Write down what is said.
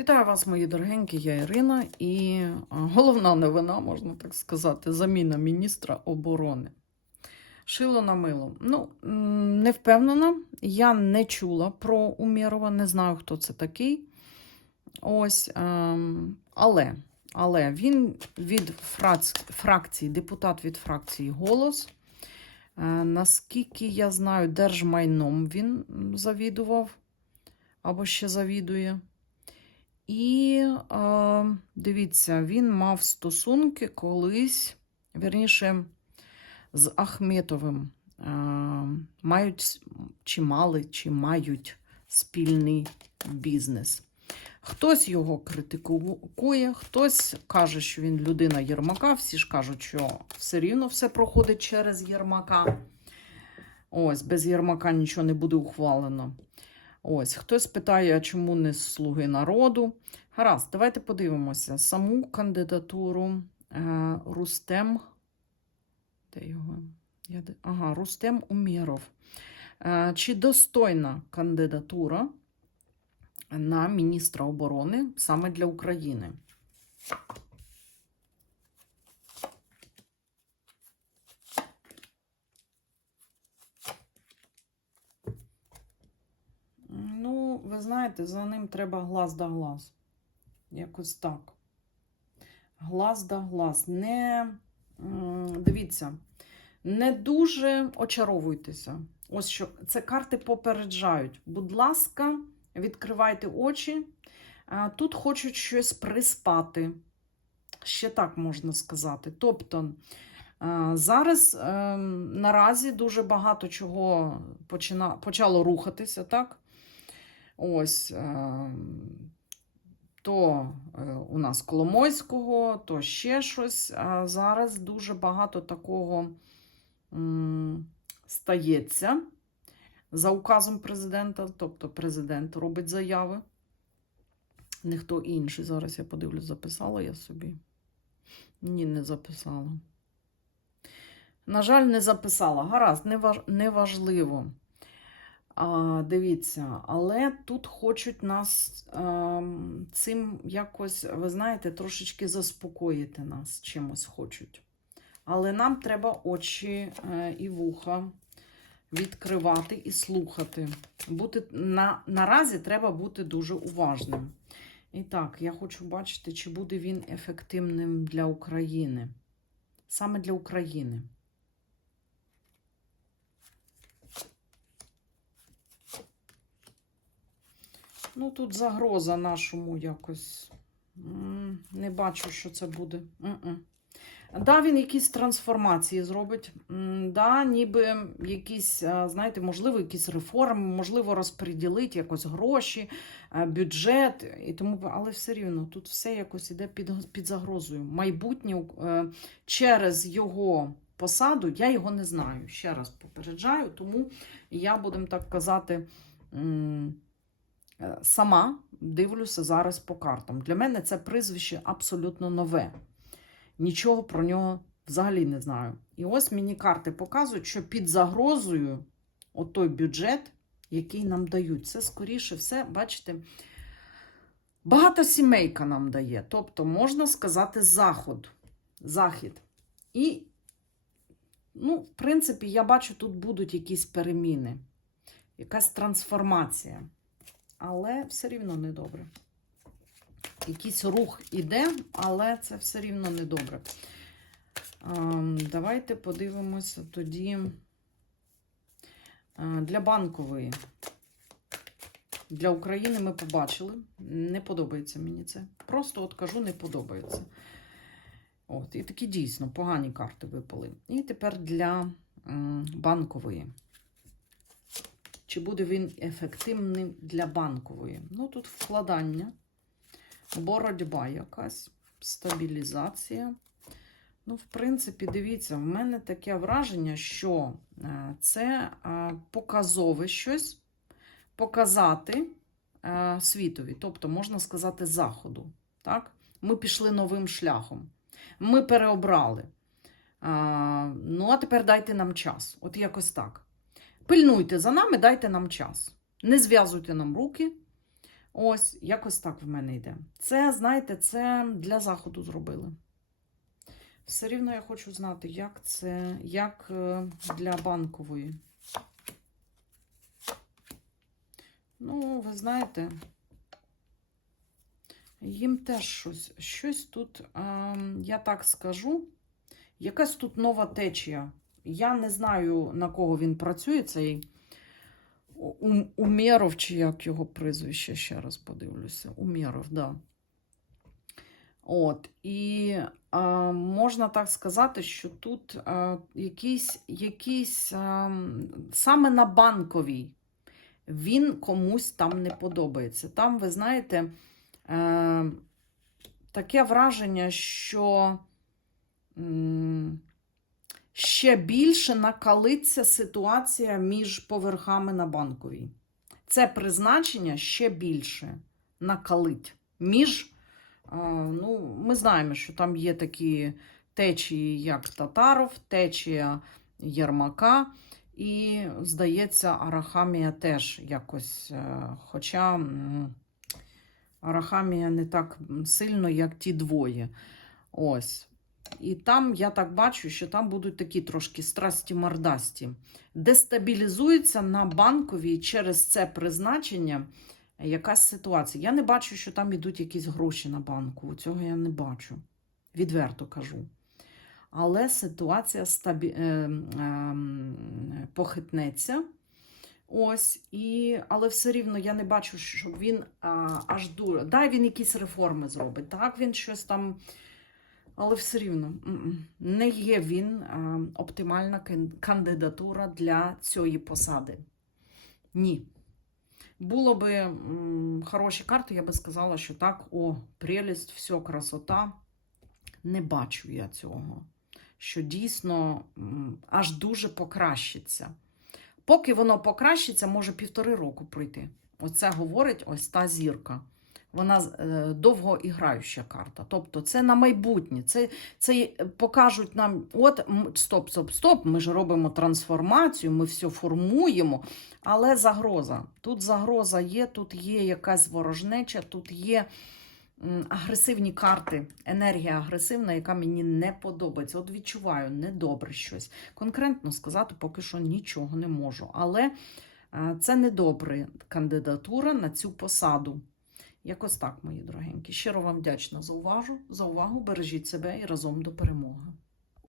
Вітаю вас, мої дорогенькі, я Ірина, і головна новина, можна так сказати, заміна міністра оборони. Шило на мило. Ну, не впевнена, я не чула про Умєрова, не знаю, хто це такий. Ось, ем, але, але він від фракції, депутат від фракції Голос. Е, наскільки я знаю, держмайном він завідував або ще завідує. І е, дивіться, він мав стосунки колись, вірніше, з Ахметовим. Е, мають чи мали, чи мають спільний бізнес. Хтось його критикує, хтось каже, що він людина Єрмака. Всі ж кажуть, що все рівно все проходить через Єрмака. Ось, без Єрмака нічого не буде ухвалено. Ось, хтось питає, чому не слуги народу. Гаразд, давайте подивимося саму кандидатуру е, Рустем. Де його? Я Ага, Рустем Умєров. Е, чи достойна кандидатура на міністра оборони саме для України? Ну, ви знаєте, за ним треба глаз да глаз. Якось так. Глаз да глаз. Не дивіться, не дуже очаровуйтеся. Ось що це карти попереджають. Будь ласка, відкривайте очі. Тут хочуть щось приспати. Ще так можна сказати. Тобто зараз ем, наразі дуже багато чого почина, почало рухатися, так? Ось. ем, то е, у нас Коломойського, то ще щось. А зараз дуже багато такого стається за указом президента, тобто президент робить заяви. Ніхто інший. Зараз я подивлюсь, записала я собі. Ні, не записала. На жаль, не записала. Гаразд, неваж... неважливо. А, дивіться, але тут хочуть нас ем, цим якось, ви знаєте, трошечки заспокоїти нас чимось хочуть. Але нам треба очі е, і вуха відкривати і слухати. Бути, на, наразі треба бути дуже уважним. І так, я хочу бачити, чи буде він ефективним для України. Саме для України. Ну, тут загроза нашому якось. Не бачу, що це буде. Да, він якісь трансформації зробить. Да, ніби якісь, знаєте, можливо, якісь реформи, можливо, розподілить якось гроші, бюджет і тому, але все рівно тут все якось іде під, під загрозою. Майбутнє е, через його посаду я його не знаю. Ще раз попереджаю, тому я, будемо так казати, сама дивлюся зараз по картам. Для мене це прізвище абсолютно нове. Нічого про нього взагалі не знаю. І ось мені карти показують, що під загрозою отой бюджет, який нам дають, це скоріше все, бачите, багата сімейка нам дає. Тобто, можна сказати, заход, захід. І, ну, в принципі, я бачу, тут будуть якісь переміни, якась трансформація. Але все рівно недобре. Якийсь рух іде, але це все рівно недобре. Ем, Давайте подивимося тоді е, для банкової. Для України ми побачили. Не подобається мені це. Просто от кажу, не подобається. От, і такі дійсно погані карти випали. І тепер для банкової. Чи буде він ефективним для банкової? Ну, тут вкладання, боротьба якась, стабілізація. Ну, в принципі, дивіться, в мене таке враження, що е, це е, показове щось показати е, світові, тобто, можна сказати, заходу. Так? Ми пішли новим шляхом. Ми переобрали. Ну, а тепер дайте нам час. От якось так. Пильнуйте за нами, дайте нам час. Не зв'язуйте нам руки. Ось, якось так в мене йде. Це, знаєте, це для заходу зробили. Все рівно я хочу знати, як це, як е, для банкової. Ну, ви знаєте, їм теж щось, щось тут, ем, я так скажу, якась тут нова течія. Я не знаю, на кого він працює, цей Умєров, чи як його прізвище, ще раз подивлюся. Умєров, так. Да. От, і а, можна так сказати, що тут а, якийсь, якийсь а, саме на банковій він комусь там не подобається. Там, ви знаєте, е, таке враження, що м, ще більше накалиться ситуація між поверхами на банковій. Це призначення ще більше накалить між. Ну, ми знаємо, що там є такі течії, як Татаров, течія Єрмака, і, здається, Арахамія теж якось. е, Хоча Арахамія не так сильно, як ті двоє. Ось. І там я так бачу, що там будуть такі трошки страсті мордасті. Дестабілізується на банковій через це призначення якась ситуація. Я не бачу, що там йдуть якісь гроші на банку. Цього я не бачу. Відверто кажу. Але ситуація стабі... е, е, похитнеться. Ось, і... але все рівно я не бачу, щоб він а, аж дуже. Дай він якісь реформи зробить. Так, він щось там. Але все рівно не є він оптимальна кандидатура для цієї посади. Ні. Було би хороші карти, я би сказала, що так, о, прелість, все, красота. Не бачу я цього. Що дійсно аж дуже покращиться. Поки воно покращиться, може півтори року пройти. Оце говорить ось та зірка. Вона е, довгоіграюча карта. Тобто це на майбутнє. Це, це покажуть нам: от стоп, стоп, стоп, ми ж робимо трансформацію, ми все формуємо. Але загроза. Тут загроза є, тут є якась ворожнеча, тут є агресивні карти, енергія агресивна, яка мені не подобається. От відчуваю недобре щось. Конкретно сказати поки що нічого не можу. Але е, це недобра кандидатура на цю посаду. Якось так, мої дорогенькі. Щиро вам вдячна за увагу. За увагу. Бережіть себе і разом до перемоги.